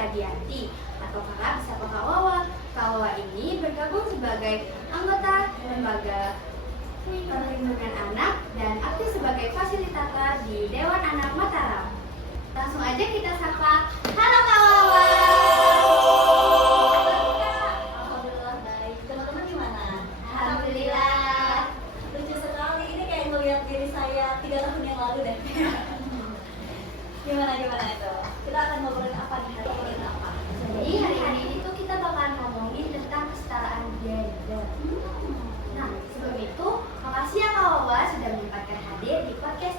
Adianti atau kerap disapa Kak Wawa. Kak Wawa ini bergabung sebagai anggota lembaga perlindungan anak dan aktif sebagai fasilitator di Dewan Anak Mataram. Langsung aja kita sapa. Halo Kak Wawa. Alhamdulillah baik. Teman-teman gimana? Alhamdulillah. Lucu sekali. Ini kayak ngeliat diri saya 3 tahun yang lalu deh. Gimana itu? Kita akan ngobrolin apa nih? Ngobrolin apa? Jadi hari ini tuh kita bakalan ngomongin tentang kesetaraan gender. Nah, sebelum itu, makasih ya Kak Wawa sudah menyempatkan hadir di podcast.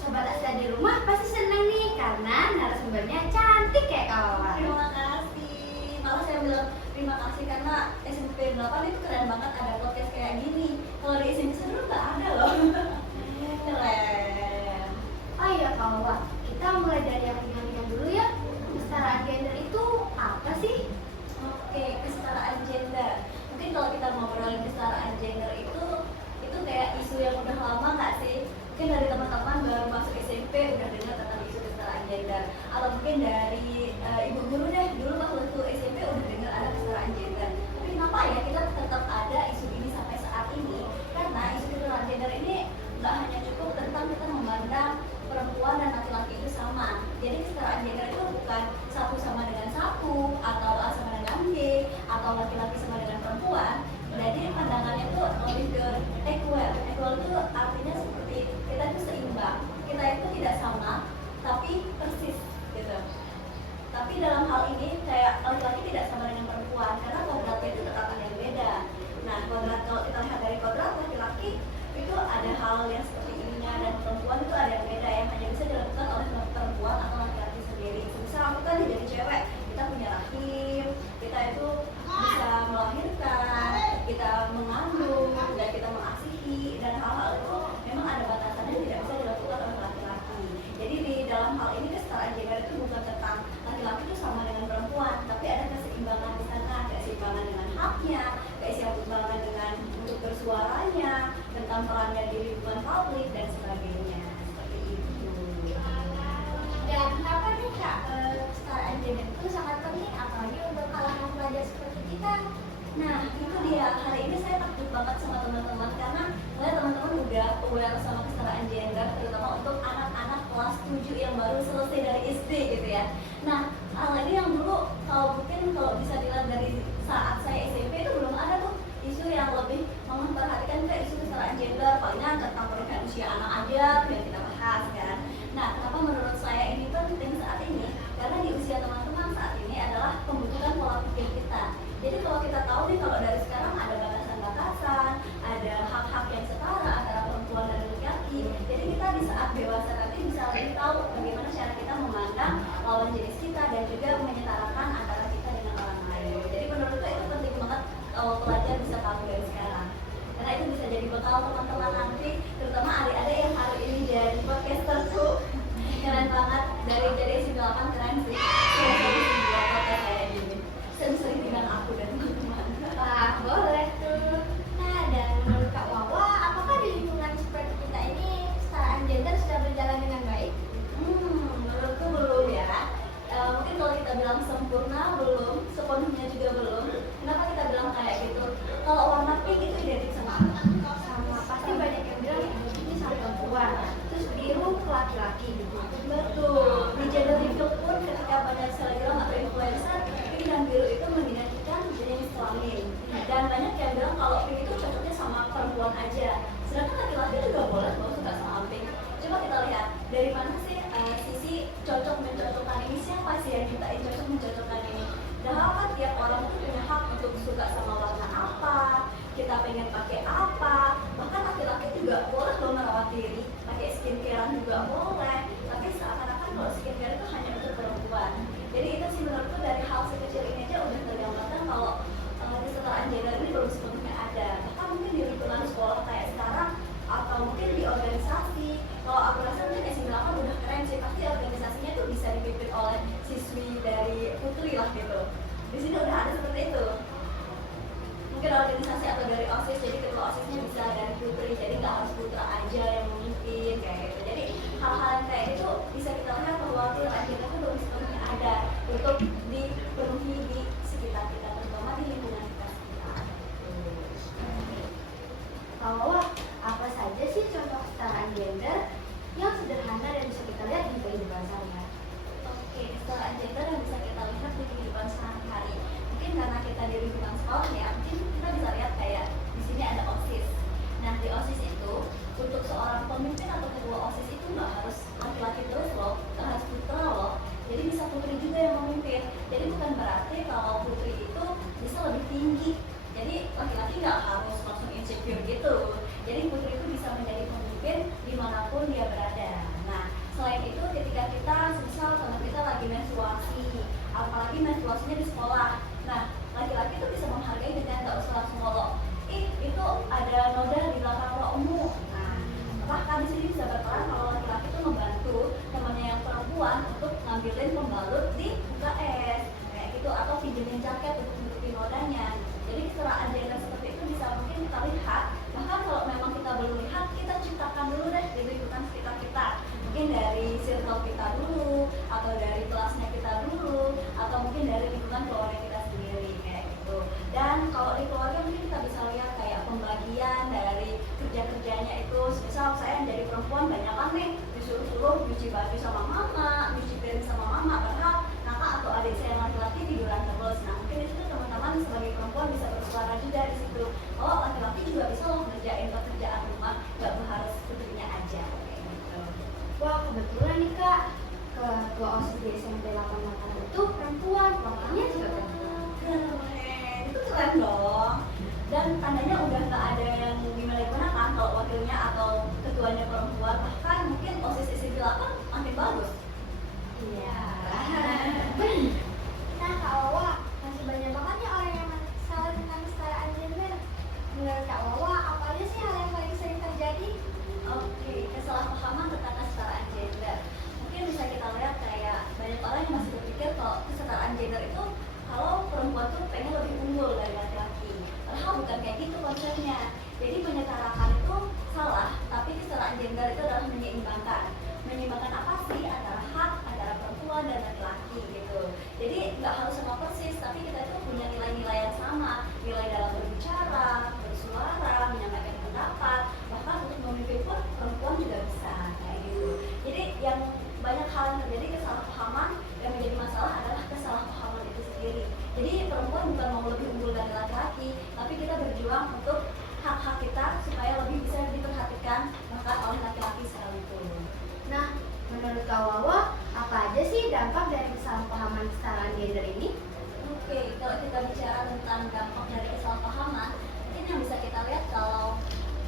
Sobat Asda di rumah pasti seneng nih karena narasumbernya cantik kayak Kak Wawa. Terima kasih. Malah saya bilang terima kasih karena SMP 8 itu keren banget ada podcast kayak gini. Kalau di SMP dulu nggak ada loh. Keren. Oh iya Kak Wawa, kita mulai dari yang ringan-ringan dulu ya. Kesetaraan gender itu apa sih? Oke, kesetaraan gender. Mungkin kalau kita ngobrolin kesetaraan gender itu kayak isu yang udah lama nggak sih? Mungkin dari teman-teman baru masuk SMP udah dengar tentang isu kesetaraan gender, atau mungkin dari ibu guru deh dulu waktu SMP udah dengar ada kesetaraan gender. Tapi kenapa ya kita tetap ada isu ini sampai saat ini? Karena isu kesetaraan gender ini nggak hanya cukup tentang kita memandang perempuan dan laki-laki itu sama. Jadi kesetaraan gender itu bukan satu sama dengan satu, atau A sama dengan B, atau laki-laki sama dengan perempuan. Jadi pandangannya itu lebih ke equal. Equal itu artinya seperti kita itu seimbang. Kita itu tidak sama, tapi persis gitu. Tapi dalam hal ini kayak laki-laki tidak sama dengan perempuan karena kodratnya itu tetap ada yang beda. Nah, kodrat kalau kita lihat dari kodrat laki-laki itu ada hal yang seperti ininya, dan perempuan itu ada yang beda yang hanya bisa dilakukan oleh perempuan atau laki-laki sendiri. Misal aku kan jadi cewek, kita punya rahim, kita itu bisa melahirkan, kita mengandung, dan kita mengasihi, dan hal-hal itu memang ada batasannya, tidak bisa dilakukan oleh laki-laki. Jadi di dalam hal ini kesetaraan gender itu bukan tentang laki-laki itu sama dengan perempuan, tapi ada keseimbangan di sana, keseimbangan dengan haknya, keseimbangan dengan untuk bersuaranya, tentang perannya di lingkungan publik dan sebagainya. Seperti itu. Dan kenapa nih Kak, kesetaraan gender itu sangat penting apalagi untuk kalangan pelajar seperti kita? Nah, itu dia. Hari ini saya takut banget sama teman-teman karena melihat teman-teman udah aware sama kesetaraan gender, terutama untuk anak-anak kelas 7 yang baru selesai dari SD gitu ya. Nah, hal ini yang dulu kalau bisa dilihat dari saat saya SMP itu belum ada tuh isu yang lebih memperhatikan ke isu kesetaraan gender, palingan tentang pernikahan usia anak aja yang kita bahas kan. Nah, kenapa menurut saya ini penting saat ini? Karena di usia teman-teman saat ini adalah pembentukan pola pikir kita. Jadi kalau kita tahu nih kalau dari sekarang ada batasan-batasan, ada hak-hak yang setara antara perempuan dan laki-laki. Jadi kita di saat dewasa nanti bisa lebih tahu bagaimana cara kita memandang lawan jenis kita dan juga menyetarakan antara kita dengan orang lain. Jadi menurutku itu penting banget kalau pelajar bisa tahu dari sekarang. Karena itu bisa jadi bekal teman-teman nanti, terutama adik-adik yang hari ini jadi podcasterku. Keren banget, dari jadi S98 keren sih. Saya podcast saya ini. Sering dengan aku dan teman-teman. Wah, boleh tuh. Nah, dan menurut Kak Wawa, apakah di lingkungan seperti kita ini kesetaraan gender sudah berjalan dengan baik? Menurutku belum ya. Mungkin kalau kita bilang sempurna belum, sepenuhnya juga belum. Kenapa kita bilang kayak gitu? Kalau warna pink itu identik sama apa? Sama, pasti banyak yang bilang ini sama perempuan. Terus biru ke laki-laki gitu. Betul. Di gender reveal pun ketika banyak selebgram atau influencer, pink dan biru itu mengidentikan jenis kelamin. Dan banyak yang bilang kalau pink itu cocoknya sama perempuan aja. Sedangkan laki-laki juga boleh loh suka sama pink. Coba kita lihat dari mana sih sisi cocok mencocokkan ini, siapa sih yang kita cocok mencocokkan ini. Dan tiap orang itu punya hak untuk suka sama warna apa, kita pengen pakai apa. Bahkan laki-laki juga boleh loh merawat diri, pakai skincarean juga boleh. Tapi seakan-akan kalau skincare itu hanya untuk perempuan. Jadi itu sih menurutku dari hal sekecil ini aja udah tergambarkan kalau kesetaraan gender ini belum sepenuhnya ada. Bahkan mungkin di lingkungan sekolah kayak sekarang, atau mungkin di organisasi. Kalau aku rasa mungkin S98 udah keren sih, pasti organisasinya tuh bisa dipimpin oleh siswi dari Putri lah gitu. Di sini udah ada seperti itu. Mungkin organisasi atau dari OSIS, jadi ketua OSISnya bisa dari Putri, jadi nggak harus putra aja yang memimpin kayak gitu. Jadi hal-hal yang kayak itu bisa kita lihat bahwa kesetaraan gender itu belum sepenuhnya ada untuk di misalkan di lingkungan sekolah ya, mungkin kita bisa lihat kayak di sini ada OSIS. Nah di OSIS itu untuk seorang pemimpin atau ketua OSIS itu nggak harus laki-laki terus loh, nggak harus putra loh. Jadi bisa putri juga yang memimpin. Jadi bukan berarti kalau putri itu bisa lebih tinggi. Jadi laki-laki nggak harus langsung insecure gitu. Jadi putri itu bisa menjadi pemimpin dimanapun dia berada. Nah selain itu ketika kita misal teman kita lagi menstruasi, apalagi menstruasinya di sekolah. Nah laki-laki itu bisa menghargai dengan nggak usah langsung ngolok. Itu ada noda di belakang rohmu. Nah bahkan di sini bisa berperan kalau laki-laki itu membantu temannya yang perempuan untuk ngambilin pembalut di UKS kayak gitu, atau pinjemin jaket untuk nutupin nodanya. Jadi kesetaraan gender seperti itu bisa mungkin kita lihat, bahkan kalau memang kita belum lihat, kita ciptakan dulu deh di lingkungan sekitar kita, mungkin dari circle kita dulu, atau dari kelasnya kita dulu, atau mungkin dari lingkungan keluarga kita sendiri kayak gitu. Dan kalau di keluarga mungkin kita bisa lihat kayak pembagian dari kerja-kerjanya itu, misal saya yang dari perempuan banyak nih disuruh-suruh nyuci baju sama mama, nyuci piring sama mama, padahal kakak atau adik saya yang laki-laki tiduran terus. Nah mungkin di situ teman-teman sebagai perempuan bisa bersuara juga di situ. Oh laki-laki juga bisa loh ngerjain pekerjaan rumah, nggak harus putrinya aja kayak gitu. Wah kebetulan nih kak, ketua OSIS di SMP 8 Mataram itu perempuan, wakilnya juga perempuan. Keren, itu keren dong. Dan tandanya udah nggak ada yang gimana kan kalau wakilnya atau ketuanya perempuan, bahkan mungkin OSIS SMP 8 makin bagus. Iya. Nah, Kak Wawa, masih banyak banget ya orang yang salah tentang kesetaraan gender. Menurut Kak Wawa, apa aja sih hal yang paling sering terjadi? Oke, kesalahpahaman tentang kesetaraan gender. Mungkin bisa kita lihat kayak banyak orang yang masih berpikir kalau kesetaraan gender itu kalau perempuan tuh pengen lebih unggul dari laki-laki. Padahal bukan kayak gitu konsepnya. Jadi menyetarakan itu salah, tapi kesetaraan gender itu adalah menyeimbangkan. Menyeimbangkan apa sih antara hak antara perempuan dan laki-laki gitu. Jadi nggak harus sama persis, tapi kita itu punya nilai-nilai yang sama, nilai dalam berbicara, bersuara, menyampaikan pendapat, bahkan untuk memimpin pun perempuan juga bisa kayak gitu. Jadi yang banyak hal yang terjadi kesalahpahaman, yang menjadi masalah adalah kesalahpahaman itu sendiri. Jadi perempuan bukan mau lebih unggul dari laki-laki, tapi kita berjuang untuk hak-hak kita supaya lebih bisa diperhatikan bahkan oleh laki-laki sekalipun. Nah, menurut Kak Wawa, apa aja sih dampak dari kesalahpahaman kesetaraan gender ini? Oke, kalau kita bicara tentang dampak dari kesalahpahaman, mungkin yang bisa kita lihat kalau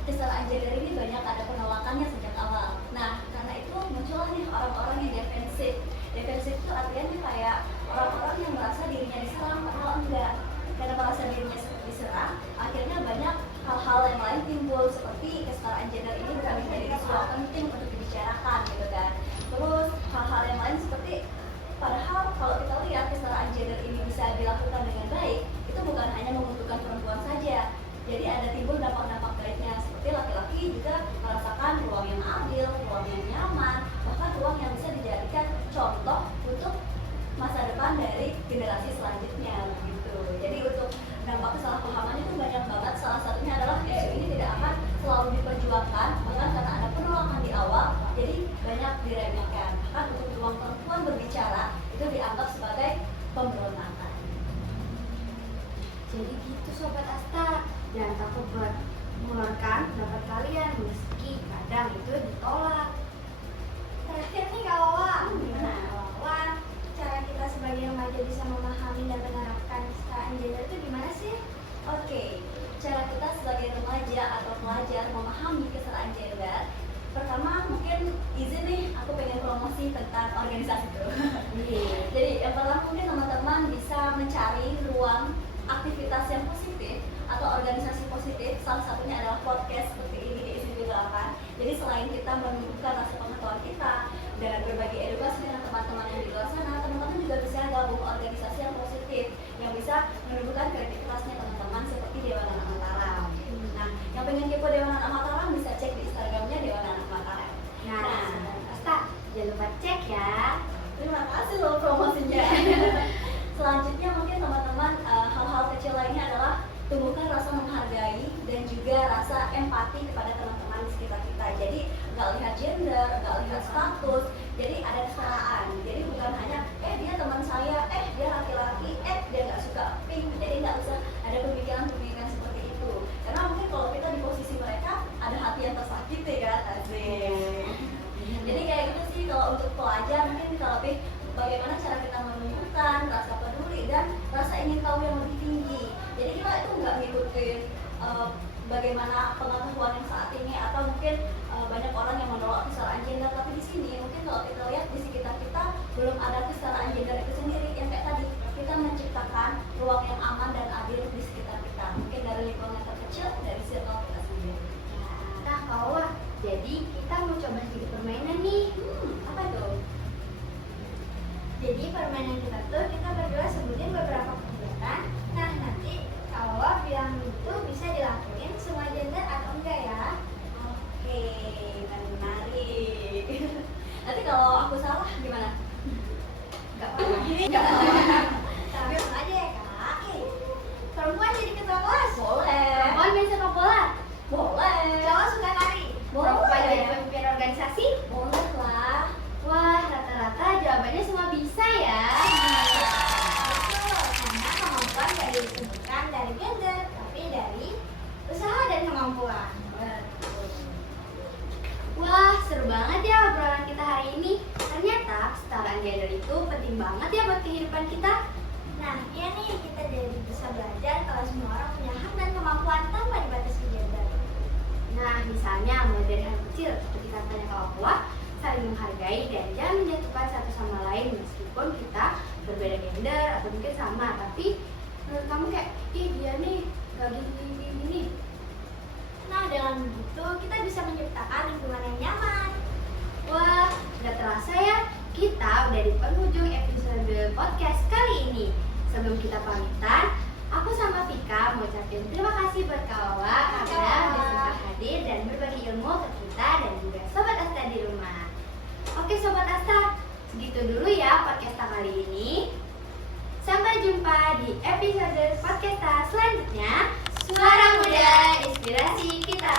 kesetaraan gender ini banyak ada penolakannya sejak awal. Nah, karena itu muncullah nih orang-orang yang defensif. Defensif itu artinya kayak orang-orang yang merasa dirinya diserang, padahal enggak. Karena merasa dirinya diserang, akhirnya banyak hal-hal yang lain timbul, seperti kesetaraan gender ini bukan menjadi isu yang penting untuk dibicarakan gitu kan. Terus hal-hal yang lain seperti, padahal kalau kita lihat kesetaraan gender ini bisa dilakukan dengan baik, itu bukan hanya menguntungkan perempuan saja. Jadi ada timbul dampak-dampak baiknya, seperti laki-laki juga merasakan ruang yang adil, ruang yang nyaman, bahkan ruang yang bisa dijadikan contoh untuk masa depan dari generasi selanjutnya gitu. Jadi untuk dampak kesalahpahaman itu banyak banget. Salah satunya adalah isu ini tidak akan selalu diperjuangkan, bahkan karena ada penolakan di awal, jadi banyak diremehkan. Bahkan untuk ruang perempuan berbicara itu dianggap sebagai pemberontakan. Jadi gitu Sobat Asta, jangan takut buat mengeluarkan pendapat kalian meski kadang itu ditolak. Terakhir nih Kak Wawa, Gimana? Kak Wawa, cara kita sebagai remaja bisa memahami dan menerapkan kesetaraan gender itu gimana sih? Oke, cara kita sebagai remaja atau pelajar memahami kesetaraan gender, pertama mungkin izin nih, aku pengen promosi tentang organisasi tuh. Jadi yang pertama mungkin teman-teman bisa mencari ruang aktivitas yang positif atau organisasi positif. Salah satunya adalah podcast seperti ini di SMP 8. Jadi selain kita menumbuhkan rasa pengetahuan kita dengan berbagi edukasi dengan teman-teman yang di luar sana, teman-teman juga bisa gabung organisasi yang positif yang bisa menumbuhkan kreativitasnya teman-teman, seperti Dewan Anak Mataram. Nah, yang pengen kepo Dewan Anak Mataram bisa cek di Instagramnya Dewan Anak Mataram. Nah, Sobat Asta, jangan lupa cek ya. Terima kasih loh promosinya. Selanjutnya mungkin teman-teman hal-hal kecil lainnya adalah tumbuhkan rasa menghargai dan juga rasa empati kepada teman-teman di sekitar kita. Jadi nggak lihat gender, nggak lihat status, jadi ada kesetaraan. Jadi bukan hanya dia teman saya, dia laki-laki, dia nggak suka pink, jadi nggak usah dan rasa ingin tahu yang lebih tinggi. Jadi kita itu nggak ngikutin bagaimana pengetahuan yang saat ini, atau mungkin banyak orang yang menolak kesetaraan gender, tapi di sini mungkin kalau kita lihat di sekitar kita belum ada kesetaraan gender itu sendiri. Yang kayak tadi, kita menciptakan ruang yang aman dan adil di sekitar kita, mungkin dari lingkungan terkecil, dari circle kita sendiri. Nah, Kak, jadi kita mau coba sedikit permainan nih. Apa tuh? Jadi permainan kita tuh kita berdua sebutin beberapa kegiatan. Nah nanti kalau bilang itu bisa dilakuin semua gender atau enggak ya? Oke, menarik. Nanti kalau aku salah gimana? Gak apa-apa. Nggak apa-apa. Langsung aja ya kak. Perempuan jadi ketua kelas. Boleh. Perempuan main sepak bola. Boleh. Cowok suka nari. Perempuan jadi Boleh. pemimpin organisasi. Boleh lah. Wah, rata-rata jawabannya semua bisa ya. Betul, karena kemampuan gak disebutkan dari gender, tapi dari usaha dan kemampuan. Wah, seru banget ya obrolan kita hari ini. Ternyata kesetaraan gender itu penting banget ya buat kehidupan kita. Nah, iya nih kita jadi bisa belajar kalau semua orang punya hak dan kemampuan tanpa dibatasi gender. Nah, misalnya mulai dari hal kecil seperti katanya Kak Aqua, saling menghargai dan jangan menjatuhkan satu sama lain meskipun kita berbeda gender atau mungkin sama, tapi menurut kamu kayak, ih dia nih gak gini. Nah, dengan begitu kita bisa menciptakan lingkungan yang nyaman. Wah, gak terasa ya, kita udah di penghujung episode podcast kali ini. Sebelum kita pamitan, aku sama Vika mau ucapin terima kasih buat Kak Wawa karena udah sempat hadir dan berbagi ilmu ke kita dan juga Sobat Asta di rumah. Oke Sobat Asta, segitu dulu ya podcast kali ini. Sampai jumpa di episode podcast selanjutnya. Suara Muda Inspirasi Kita.